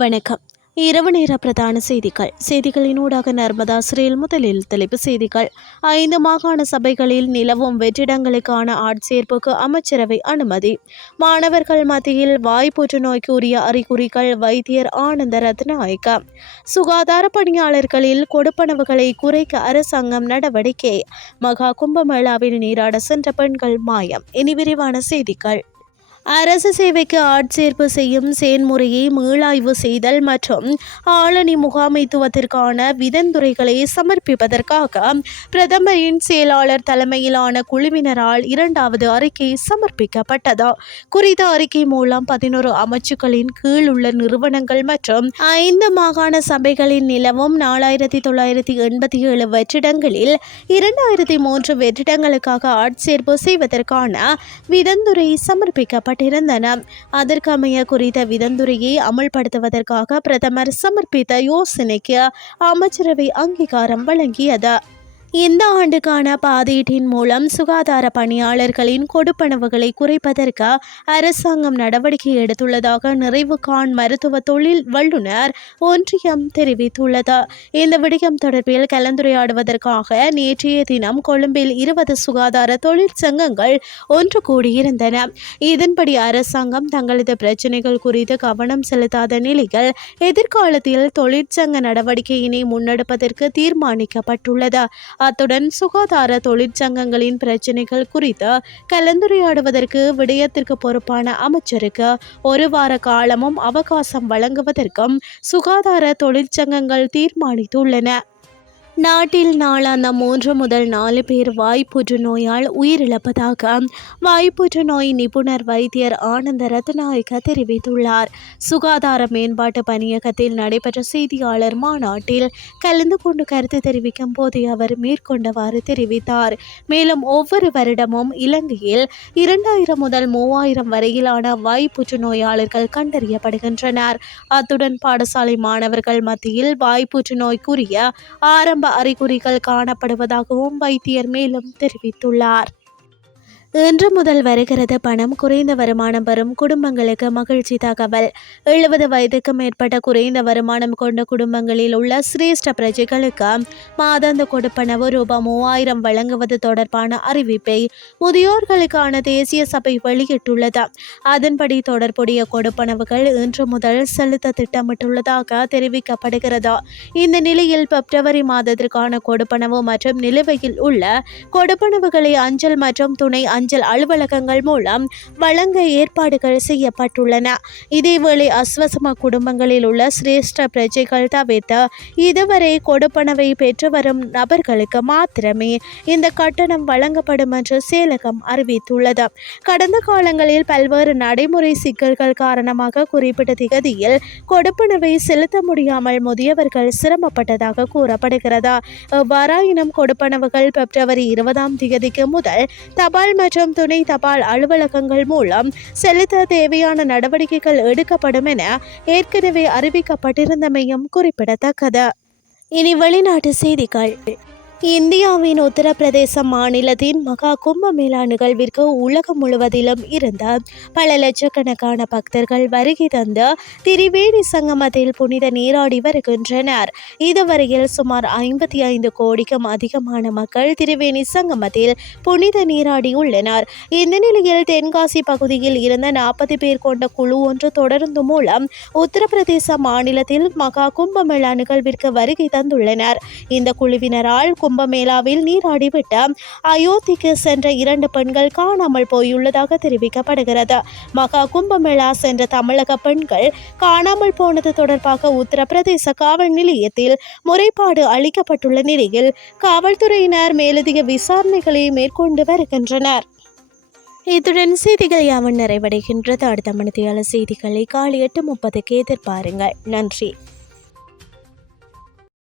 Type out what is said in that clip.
வணக்கம். இரவு நேர பிரதான செய்திகள். செய்திகளினூடாக நர்மதா சிறையில் முதலில் தலைப்பு செய்திகள். ஐந்து மாகாண சபைகளில் நிலவும் வெற்றிடங்களுக்கான ஆட்சேர்ப்புக்கு அமைச்சரவை அனுமதி. மாணவர்கள் மத்தியில் வாய் புற்றுநோய்க்கு உரிய அறிகுறிகள் வைத்தியர் ஆனந்த ரத்நாயக்க. சுகாதார பணியாளர்களில் கொடுப்பனவுகளை குறைக்க அரசாங்கம் நடவடிக்கை. மகா கும்பமேளாவில் நீராட சென்ற பெண்கள் மாயம். இனி விரிவான செய்திகள். அரசு சேவைக்கு ஆட்சேர்ப்பு செய்யும் செயன்முறையை மீளாய்வு செய்தல் மற்றும் ஆளணி முகாமைத்துவத்திற்கான விதந்துரைகளை சமர்ப்பிப்பதற்காக பிரதமரின் செயலாளர் தலைமையிலான குழுவினரால் இரண்டாவது அறிக்கை சமர்ப்பிக்கப்பட்டது. குறித்த அறிக்கை மூலம் பதினோரு அமைச்சுக்களின் கீழ் உள்ள நிறுவனங்கள் மற்றும் ஐந்து மாகாண சபைகளில் நிலவும் நாலாயிரத்தி தொள்ளாயிரத்தி எண்பத்தி ஏழு வெற்றிடங்களில் இரண்டாயிரத்தி மூன்று வெற்றிடங்களுக்காக ஆட்சேர்ப்பு செய்வதற்கான விதந்துரை சமர்ப்பிக்கப்பட்டது. செய்யப்பட்டிருந்தன அதற்கமைய குறித்த விதந்துரையை அமல்படுத்துவதற்காக பிரதமர் சமர்ப்பித்த யோசனைக்கு அமைச்சரவை அங்கீகாரம் வழங்கியது. இந்த ஆண்டுக்கான பாதீட்டின் மூலம் சுகாதார பணியாளர்களின் கொடுப்பனவுகளை குறைப்பதற்கு அரசாங்கம் நடவடிக்கை எடுத்துள்ளதாக நிறைவு காண் மருத்துவ தொழில் வல்லுநர் ஒன்றியம் தெரிவித்துள்ளது. இந்த விடயம் தொடர்பில் கலந்துரையாடுவதற்காக நேற்றைய தினம் கொழும்பில் இருபது சுகாதார தொழிற்சங்கங்கள் ஒன்று கூடியிருந்தன. இதன்படி அரசாங்கம் தங்களது பிரச்சினைகள் குறித்து கவனம் செலுத்தாத நிலையில் எதிர்காலத்தில் தொழிற்சங்க நடவடிக்கையினை முன்னெடுப்பதற்கு தீர்மானிக்கப்பட்டுள்ளது. அத்துடன் சுகாதார தொழிற்சங்கங்களின் பிரச்சினைகள் குறித்து கலந்துரையாடுவதற்கு விடயத்திற்கு பொறுப்பான அமைச்சருக்கு ஒரு வார காலமும் அவகாசம் வழங்குவதற்கும் சுகாதார தொழிற்சங்கங்கள் தீர்மானித்துள்ளன. நாட்டில் நாளாந்த மூன்று முதல் நாலு பேர் வாய்ப்புற்று நோயால் உயிரிழப்பதாக வாய்ப்புற்று நோய் நிபுணர் வைத்தியர் ஆனந்த ரத்நாயக்க தெரிவித்துள்ளார். சுகாதார மேம்பாட்டு பணியகத்தில் நடைபெற்ற செய்தியாளர் மாநாட்டில் கலந்து கொண்டு கருத்து தெரிவிக்கும் போதே அவர் மேற்கொண்டவாறு தெரிவித்தார். மேலும் ஒவ்வொரு வருடமும் இலங்கையில் இரண்டாயிரம் முதல் மூவாயிரம் வரையிலான வாய்ப்புற்று நோயாளர்கள் கண்டறியப்படுகின்றனர். அத்துடன் பாடசாலை மாணவர்கள் மத்தியில் வாய் நோய்க்குரிய ஆரம்ப அறிகுறிகள் காணப்படுவதாகவும் வைத்தியர் மேலும் தெரிவித்துள்ளார். இன்று முதல் வருகிறது பணம். குறைந்த வருமானம் வரும் குடும்பங்களுக்கு மகிழ்ச்சி தகவல். எழுபது வயதுக்கு மேற்பட்ட குறைந்த வருமானம் கொண்ட குடும்பங்களில் உள்ள சிரேஷ்ட பிரஜைகளுக்கு மாதாந்த கொடுப்பனவு ரூபாய் மூவாயிரம் வழங்குவது தொடர்பான அறிவிப்பை முதியோர்களுக்கான தேசிய சபை வெளியிட்டுள்ளது. அதன்படி தொடர்புடைய கொடுப்பனவுகள் இன்று முதல் செலுத்த திட்டமிட்டுள்ளதாக தெரிவிக்கப்படுகிறது. இந்த நிலையில் பிப்ரவரி மாதத்திற்கான கொடுப்பனவு மற்றும் நிலுவையில் உள்ள கொடுப்பனவுகளை அஞ்சல் மற்றும் துணை அஞ்சல் அலுவலகங்கள் மூலம் வழங்க ஏற்பாடுகள் செய்யப்பட்டுள்ளன. இதேவேளை அஸ்வசம குடும்பங்களில் உள்ள சிரேஷ்ட பிரஜைகள் தவிர்த்து இதுவரை கொடுப்பனவை பெற்று வரும் நபர்களுக்கு மாத்திரமே இந்த கட்டணம் வழங்கப்படும் என்று செயலகம் அறிவித்துள்ளது. கடந்த காலங்களில் பல்வேறு நடைமுறை சிக்கல்கள் காரணமாக குறிப்பிட்ட திகதியில் கொடுப்பனவை செலுத்த முடியாமல் முதியவர்கள் சிரமப்பட்டதாக கூறப்படுகிறது. எவ்வாறாயினும் கொடுப்பனவுகள் பிப்ரவரி இருபதாம் திகதிக்கு முதல் தபால் மற்றும் துணை தபால் அலுவலகங்கள் மூலம் செலுத்த தேவையான நடவடிக்கைகள் எடுக்கப்படும் என ஏற்கனவே அறிவிக்கப்பட்டிருந்தமையும் குறிப்பிடத்தக்கது. இனி வெளிநாட்டு செய்திகள். இந்தியாவின் உத்தரப்பிரதேச மாநிலத்தின் மகா கும்பமேளா நிகழ்விற்கு உலகம் முழுவதிலும் இருந்த பல லட்சக்கணக்கான பக்தர்கள் வருகை தந்து திரிவேணி சங்கமத்தில் புனித நீராடி வருகின்றனர். இதுவரையில் சுமார் ஐம்பத்தி ஐந்து கோடிக்கும் அதிகமான மக்கள் திரிவேணி சங்கமத்தில் புனித நீராடி உள்ளனர். இந்த நிலையில் தென்காசி பகுதியில் இருந்த நாற்பது பேர் கொண்ட குழு ஒன்று தொடர்ந்து மூலம் உத்தரப்பிரதேச மாநிலத்தில் மகா கும்பமேளா நிகழ்விற்கு வருகை தந்துள்ளனர். இந்த குழுவினரால் கும்பமேளாவில் நீராடிவிட்டு அயோத்திக்கு சென்ற இரண்டு பெண்கள் காணாமல் போயுள்ளதாக தெரிவிக்கப்படுகிறது. மகா கும்பமேளா சென்ற தமிழக பெண்கள் காணாமல் போனது தொடர்பாக உத்தரப்பிரதேச காவல் நிலையத்தில் முறைப்பாடு அளிக்கப்பட்டுள்ள நிலையில் காவல்துறையினர் மேலதிக விசாரணைகளை மேற்கொண்டு வருகின்றனர். இத்துடன் செய்திகள் யாவும் நிறைவடைகின்றது. அடுத்த மணித்தியால செய்திகளை காலை எட்டு முப்பதுக்கு எதிர்பாருங்கள். நன்றி.